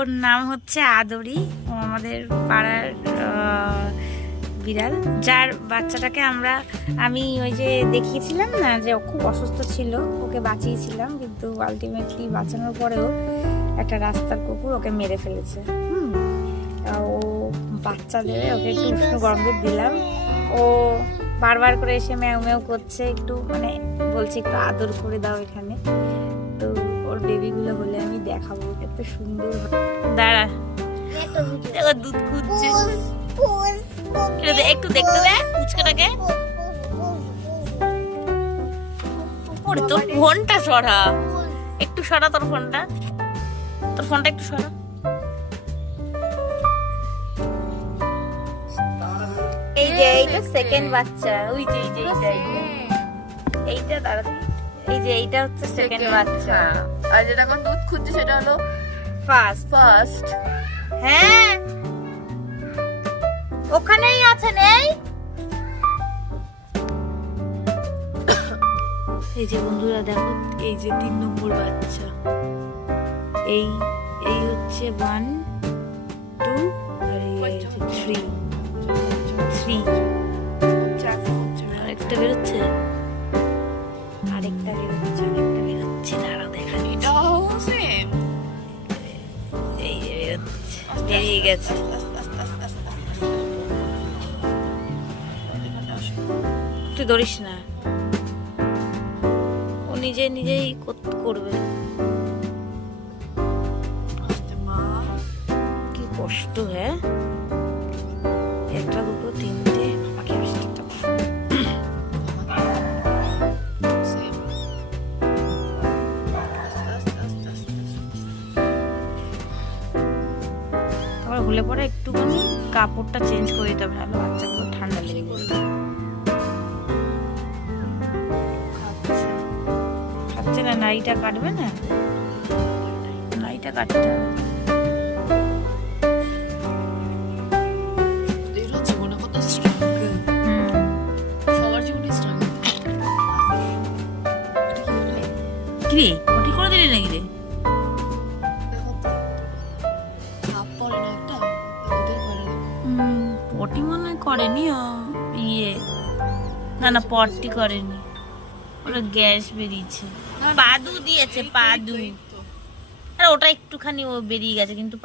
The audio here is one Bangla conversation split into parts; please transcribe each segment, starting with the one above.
ওর নাম হচ্ছে আদরি। ও আমাদের পাড়ার বিড়াল, যার বাচ্চাটাকে আমি ওই যে দেখিয়েছিলাম না যে ও খুব অসুস্থ ছিল, ওকে বাঁচিয়েছিলাম, কিন্তু আলটিমেটলি বাঁচানোর পরেও একটা রাস্তার কুকুর ওকে মেরে ফেলেছে। ও বাচ্চা দেবে, ওকে একটু উষ্ণ গরম দুধ দিলাম। ও বারবার করে এসে ম্যাও ম্যাও করছে, একটু মানে বলছে একটু আদর করে দাও এখানে। তো ওর বেবিগুলো হলে আমি দেখাবো, এত সুন্দর। দাঁড়া, দুধ খুঁজছে, একটু দেখতে দেখ ফুচকাটাকে। ওরে তোর ফোনটা সরা, একটু সরা তোর ফোনটা একটু সরা। এই যে এইটা সেকেন্ড বাচ্চা, ওই যে এইটা দাঁড়া, এই যে এইটা হচ্ছে সেকেন্ড বাচ্চা, আর যেটা এখন দুধ খুঁজছে সেটা হলো ফার্স্ট। হ্যাঁ ওখানেই আছেন। এই যে বন্ধুরা দেখো, এই যে 3 নম্বর বাচ্চা, এই হচ্ছে 1 2 আর এই হচ্ছে 3 আরেকটা বেরোচ্ছে, দাঁড়া দেখা, এটাও সেম, এই যে বেরোচ্ছে, বেরিয়ে গেছে। তুই ধরিস না, ও নিজেই করবে। কি কষ্ট, হ্যাঁ, একটা দুটো তিনটে, আমাকে আবার হলে পরে একটুখানি কাপড়টা চেঞ্জ করে দিতে হবে, নাহলে বাচ্চাগুলো ঠান্ডা লেগে যাবে। খাচ্ছে না, নাইটা কাটবে না, নাইটা কাটতে হবে। কি পটি করে দিলি নাকি রে? পটি মনে হয় করেনি, না পটি করেনি, ওরা গ্যাস বেরিয়েছে, পাদু দিয়েছে, আর ওটা একটুখানি ও বেরিয়ে গেছে, কিন্তু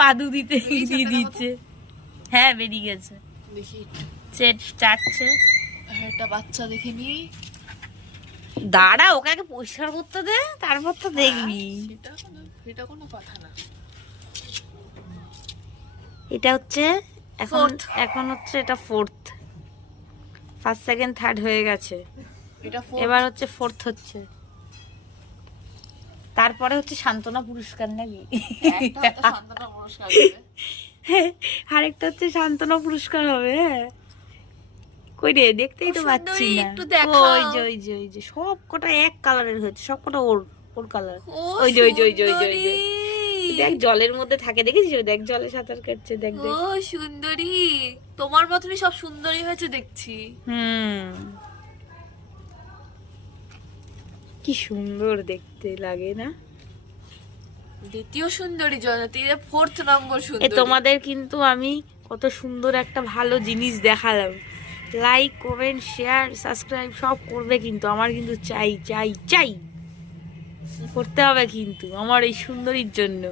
পাদু দিয়ে দিচ্ছে। হ্যাঁ বেরিয়ে গেছে, চাটছে। একটা বাচ্চা দেখে নি, দাঁড়া ওকে আগে পরিষ্কার করতে দে, তারপর তো দেখবি। সেটা কোনো কথা না। এটা হচ্ছে এখন হচ্ছে এটা 4th, ফার্স্ট সেকেন্ড থার্ড হয়ে গেছে, এবার হচ্ছে 4th হচ্ছে। তারপরে হচ্ছে সান্ত্বনা পুরস্কার নাকি, আরেকটা হচ্ছে সান্ত্বনা পুরস্কার হবে। কই রে, দেখতেই তো পাচ্ছি না, ওই যে সব কটা এক কালারের হয়েছে, সব কটা ওর কালার। ওই যে দেখ জলের মধ্যে থাকে, দেখেছিস? দেখ জলে সাঁতার কাটছে, দেখ। ও সুন্দরী, তোমার মতনই সব সুন্দরী হয়েছে দেখছি। কি সুন্দর দেখতে লাগে না? দ্বিতীয় সুন্দরী জয়ন্তী, 4th নম্বর সুন্দরী। তোমাদের কিন্তু আমি কত সুন্দর একটা ভালো জিনিস দেখালাম, লাইক কমেন্ট শেয়ার সাবস্ক্রাইব সব করবে কিন্তু, আমার কিন্তু চাই করতে হবে কিন্তু আমার এই সুন্দরীর জন্য।